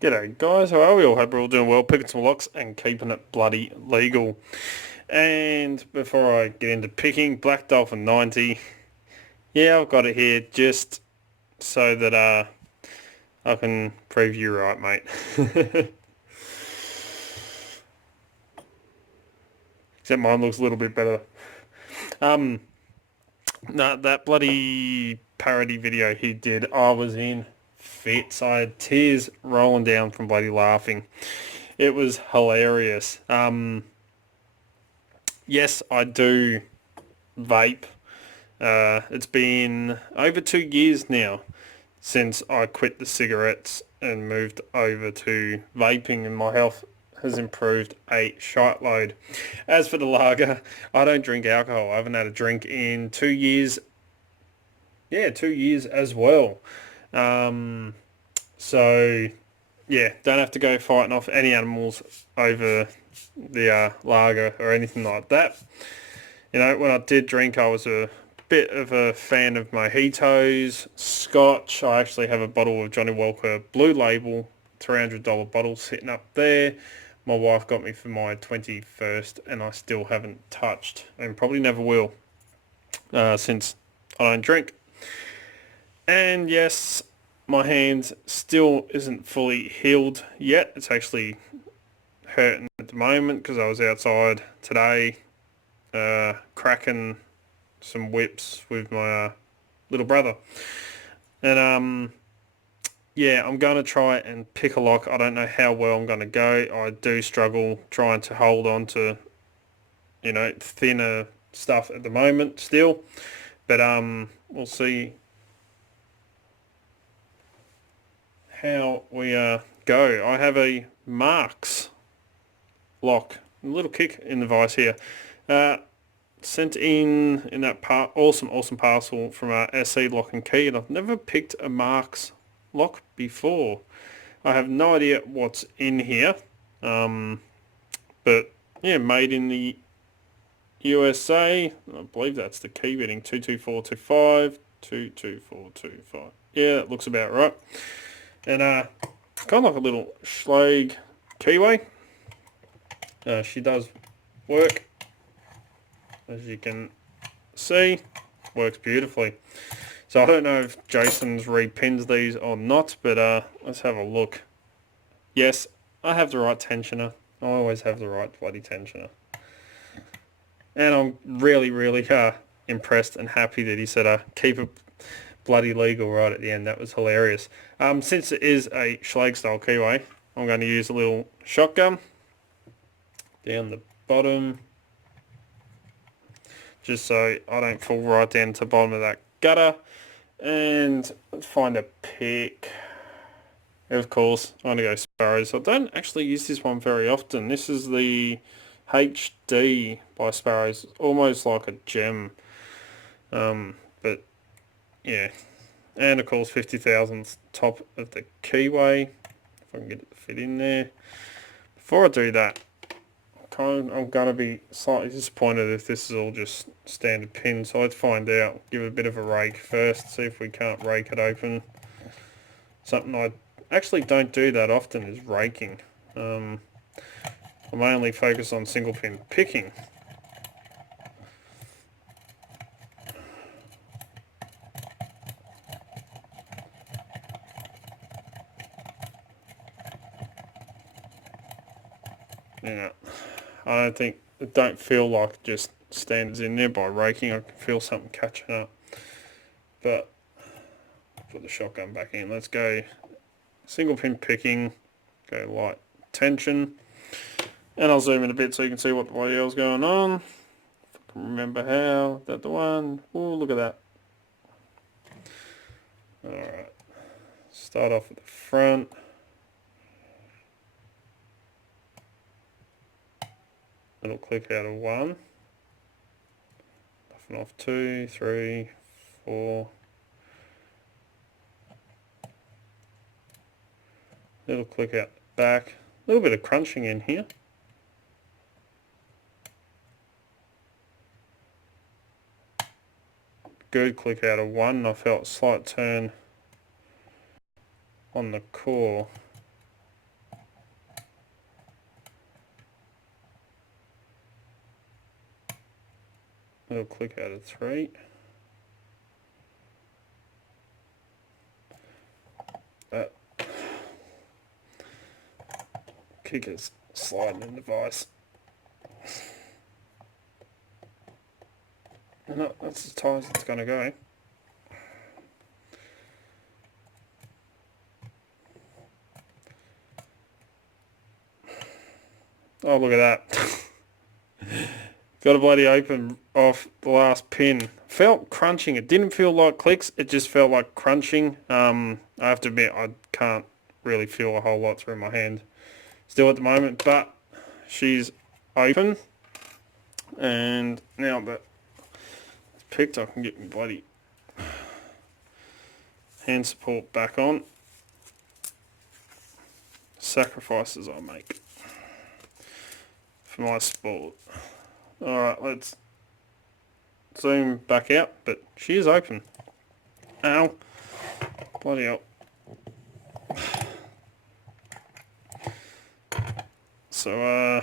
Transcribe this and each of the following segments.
G'day guys, how are we all? Hope we're all doing well, picking some locks and keeping it bloody legal. And before I get into picking, Black Dolphin 90, yeah, I've got it here just so that I can prove you right, mate. Except mine looks a little bit better. Um, no, that bloody parody video he did, I was in fits. I had tears rolling down from bloody laughing. It was hilarious. Yes, I do vape. It's been over 2 years now since I quit the cigarettes and moved over to vaping, and my health has improved a shitload. As for the lager, I don't drink alcohol. I haven't had a drink in 2 years. Yeah, 2 years as well. Um, so yeah, don't have to go fighting off any animals over the lager or anything like that. You know, when I did drink, I was a bit of a fan of mojitos, scotch. I actually have a bottle of Johnny Walker Blue Label, $300 bottle sitting up there. My wife got me for my 21st, and I still haven't touched, and probably never will, since I don't drink. And yes, my hand still isn't fully healed yet. It's actually hurting at the moment because I was outside today, cracking some whips with my little brother. And yeah, I'm going to try and pick a lock. I don't know how well I'm going to go. I do struggle trying to hold on to, thinner stuff at the moment still. But we'll see how we go. I have a Marks lock, a little kick in the vice here. Sent in that awesome parcel from our SC Lock and Key, and I've never picked a Marks lock before. I have no idea what's in here, but yeah, made in the USA. I believe that's the key bitting 22425, 22425. Yeah, that looks about right. And kind of like a little Schlag keyway. She does work, as you can see, works beautifully. So I don't know if Jason's repinned these or not, but let's have a look. Yes, I have the right tensioner. I always have the right bloody tensioner. And I'm really impressed and happy that he said keep it bloody legal right at the end. That was hilarious. Since it is a Schlag style keyway, I'm going to use a little shotgun down the bottom, just so I don't fall right down to the bottom of that gutter. And let's find a pick. Of course, I'm going to go Sparrows. I don't actually use this one very often. This is the HD by Sparrows, almost like a gem. But yeah, and of course 50,000's top of the keyway. If I can get it to fit in there. Before I do that, I'm going to be slightly disappointed if this is all just standard pins. So let's find out. Give it a bit of a rake first. See if we can't rake it open. Something I actually don't do that often is raking. I'm only focused on single pin picking. Yeah, I don't feel like just standards in there by raking. I can feel something catching up. But put the shotgun back in. Let's go single pin picking. Go light tension. And I'll zoom in a bit so you can see what the bloody hell's going on. If I can remember how. Is that the one? Oh, look at that. Alright. Start off at the front. Little click out of 1. Nothing off 2, 3, 4. Little click out the back. A little bit of crunching in here. Good click out of 1. And I felt a slight turn on the core. Little click out of 3. Kicker's sliding in the vise. No, that's as tight as it's going to go. Oh, look at that. Got a bloody open off the last pin. Felt crunching. It didn't feel like clicks. It just felt like crunching. I have to admit, I can't really feel a whole lot through my hand still at the moment, but she's open. And now that it's picked, I can get my bloody hand support back on. Sacrifices I make for my sport. Alright, let's zoom back out, but she is open. Ow. Bloody hell. So,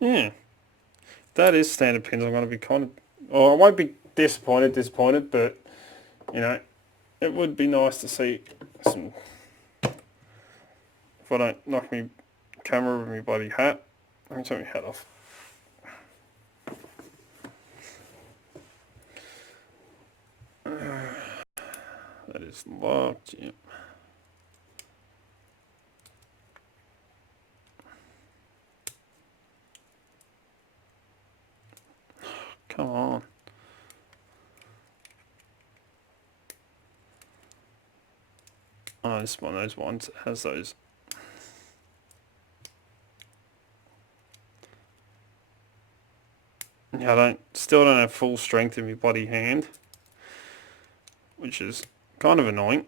yeah. That is standard pins. I'm going to be kind of... Oh, I won't be disappointed, but, you know, it would be nice to see some... If I don't knock my camera with my bloody hat. Let me take my hat off. That is locked, yeah. Come on. Oh, this is one of those ones that has those. Yeah, still don't have full strength in my bloody hand, which is kind of annoying.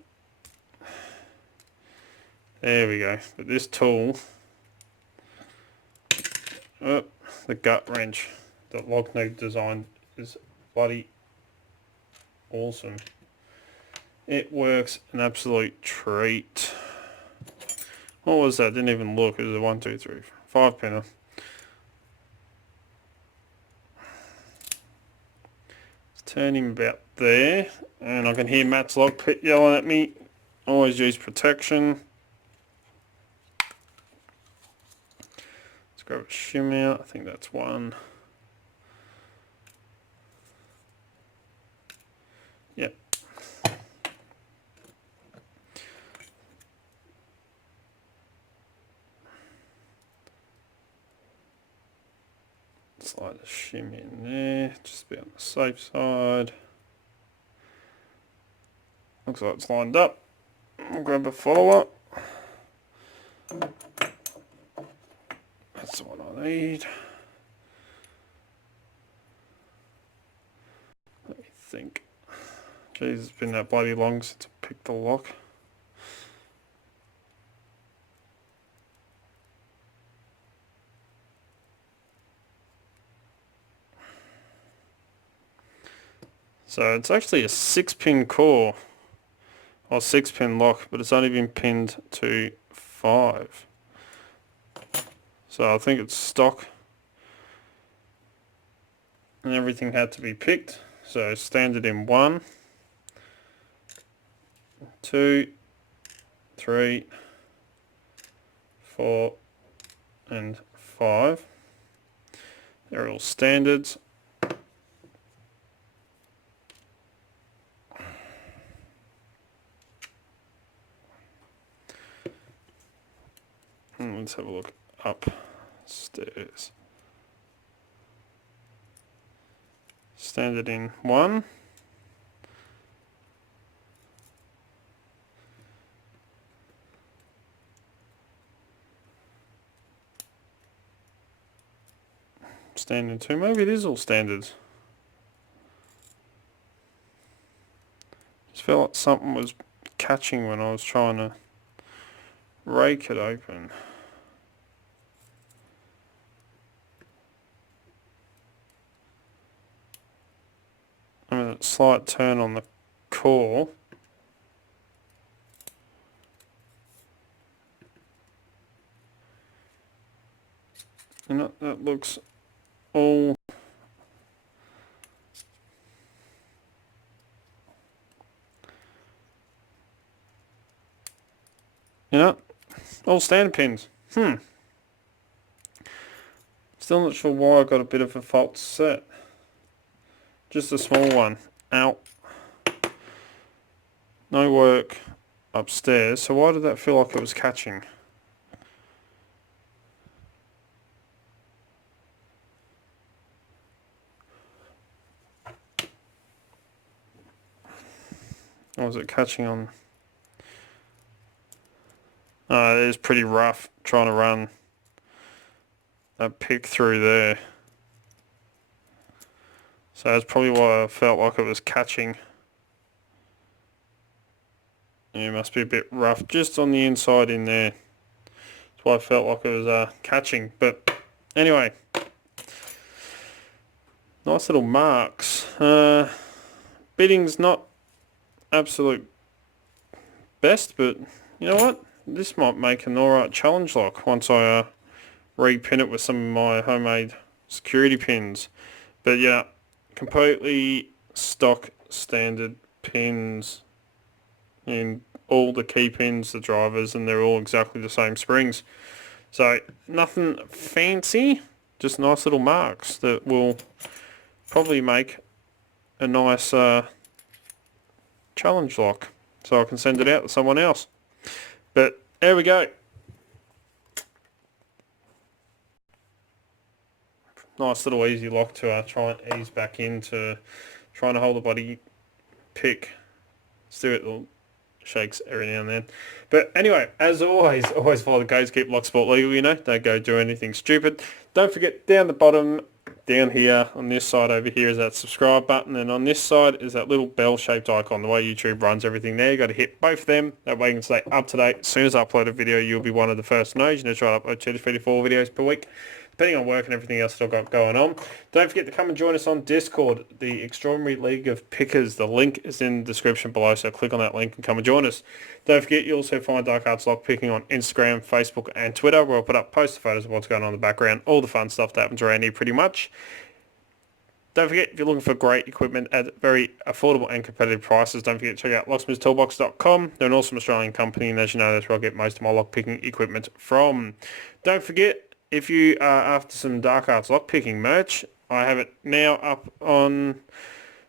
There we go. But this tool, oh, the gut wrench that Locksport designed is bloody awesome. It works an absolute treat. What was that? Didn't even look. It was a 1, 2, 3, 5 pinner. Let's turn him about there, and I can hear Matt's lockpit yelling at me. Always use protection. Let's grab a shim out. I think that's one. Yep. Slide the shim in there, just be on the safe side. Looks like it's lined up. I'll grab a follower. That's the one I need. Let me think. Jeez, it's been that bloody long since I picked the lock. So it's actually a 6-pin core, or 6-pin lock, but it's only been pinned to 5. So I think it's stock, and everything had to be picked. So standard in 1, 2, 3, 4, and 5. They're all standards. Let's have a look upstairs. Standard in 1. Standard 2. Maybe it is all standards. Just felt like something was catching when I was trying to rake it open. And a slight turn on the core. And that looks all You know, all standard pins. Still not sure why I got a bit of a fault set. Just a small one. Ow. No work upstairs. So why did that feel like it was catching? Or was it catching on? It is pretty rough trying to run that pick through there. So that's probably why I felt like it was catching. Yeah, it must be a bit rough just on the inside in there. That's why I felt like it was catching. But anyway, nice little marks. Bidding's not absolute best, but you know what? This might make an alright challenge lock once I repin it with some of my homemade security pins. But yeah, completely stock standard pins in all the key pins, the drivers, and they're all exactly the same springs. So nothing fancy, just nice little marks that will probably make a nice challenge lock, so I can send it out to someone else. But there we go. Nice little easy lock to try and ease back into trying to hold the body pick. Still it little shakes every now and then. But anyway, as always follow the codes, keep Locksport legal, you know. Don't go do anything stupid. Don't forget, down the bottom, down here, on this side over here is that subscribe button, and on this side is that little bell-shaped icon. The way YouTube runs everything there, you got to hit both of them. That way you can stay up to date. As soon as I upload a video, you'll be one of the first to know. You know, try to upload 2 to 3 to 4 videos per week, depending on work and everything else that I've got going on. Don't forget to come and join us on Discord, the Extraordinary League of Pickers. The link is in the description below, so click on that link and come and join us. Don't forget, you'll also find Dark Arts Lock Picking on Instagram, Facebook and Twitter, where I'll put up poster photos of what's going on in the background, all the fun stuff that happens around here pretty much. Don't forget, if you're looking for great equipment at very affordable and competitive prices, don't forget to check out locksmithstoolbox.com. They're an awesome Australian company, and as you know, that's where I get most of my lockpicking equipment from. Don't forget, if you are after some Dark Arts lockpicking merch, I have it now up on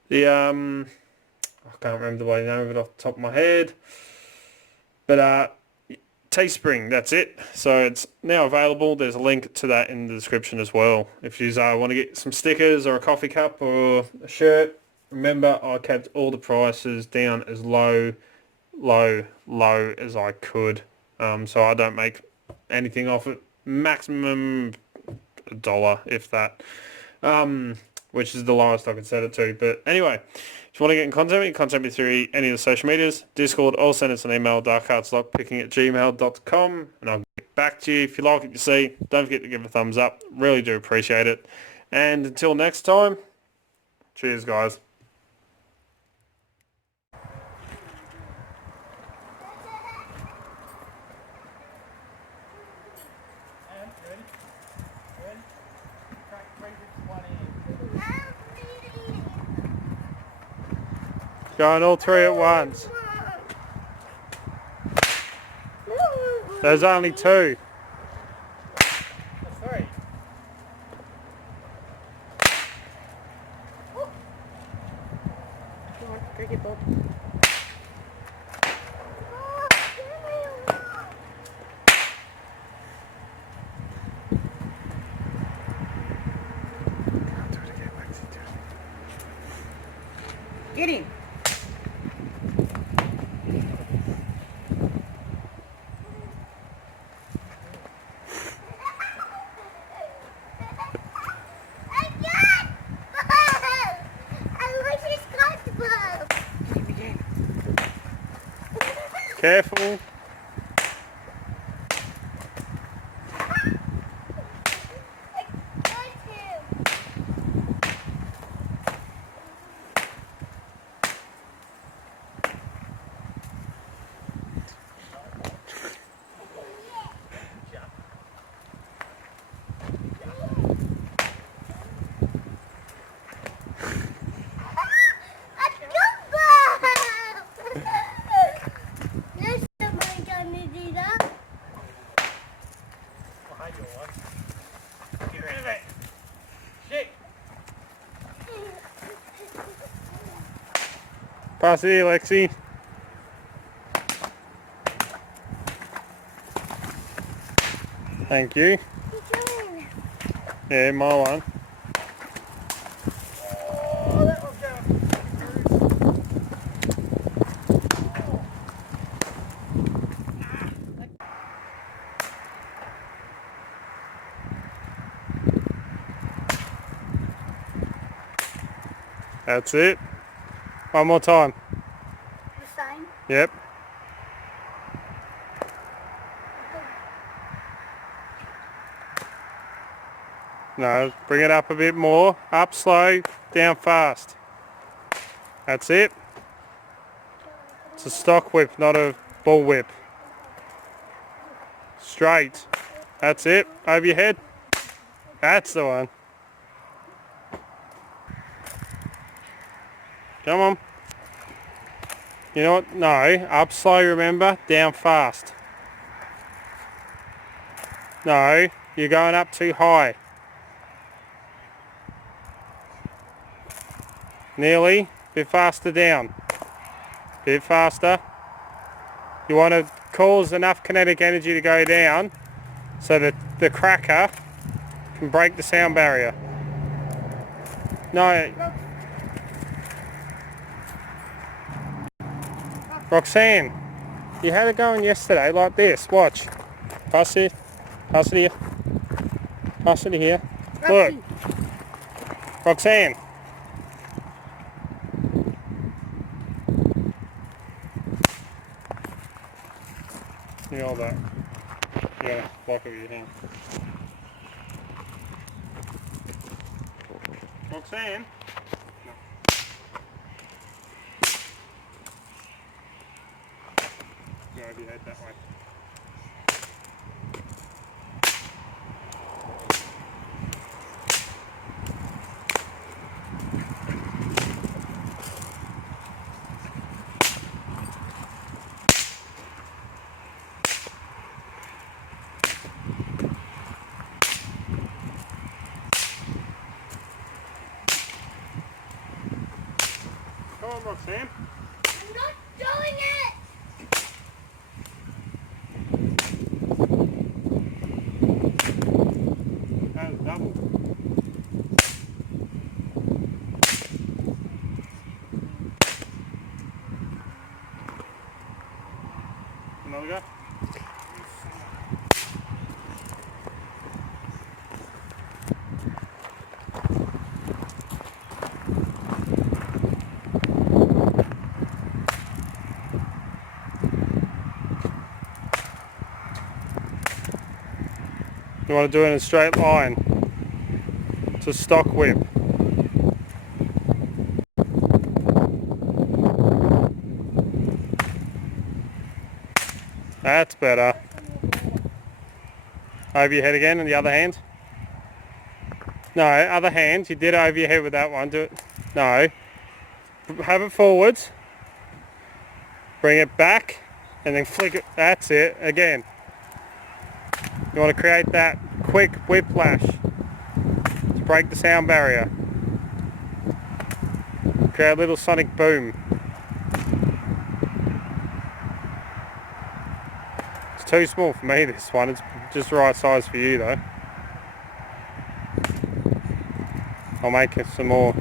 the, I can't remember the way name of it off the top of my head, but Teespring, that's it. So it's now available. There's a link to that in the description as well. If you want to get some stickers or a coffee cup or a shirt, remember I kept all the prices down as low as I could. So I don't make anything off it. Maximum $1, if that. Which is the lowest I could set it to. But anyway, if you want to get in contact with me, contact me through any of the social medias, Discord, or send us an email, darkartslockpicking@gmail.com, and I'll get back to you. If you like what you see, don't forget to give a thumbs up. Really do appreciate it. And until next time, cheers, guys. Going all three at once. There's only two. Three. Come on, go get Bob. Get him. Careful. Pass it here, Lexi. Thank you. Yeah, my one. That's it. One more time. The same? Yep. No, bring it up a bit more. Up slow, down fast. That's it. It's a stock whip, not a bull whip. Straight. That's it. Over your head. That's the one. Come on. You know what? No, up slow, remember? Down fast. No, you're going up too high. Nearly. Bit faster down. Bit faster. You want to cause enough kinetic energy to go down so that the cracker can break the sound barrier. No. Roxanne, you had it going yesterday like this. Watch. Pass it. Pass it here. Pass it here. Look. Roxanne. You know that. You gotta block it with your hand. Roxanne? No. Go over your head that way. Come on, Roxanne. I'm not doing it! That was double. Another go. You want to do it in a straight line. It's a stock whip. That's better. Over your head again and the other hand. No, other hand. You did it over your head with that one. Do it. No. Have it forwards. Bring it back and then flick it. That's it. Again. You want to create that quick whiplash to break the sound barrier. Create a little sonic boom. It's too small for me, this one. It's just the right size for you though. I'll make it some more.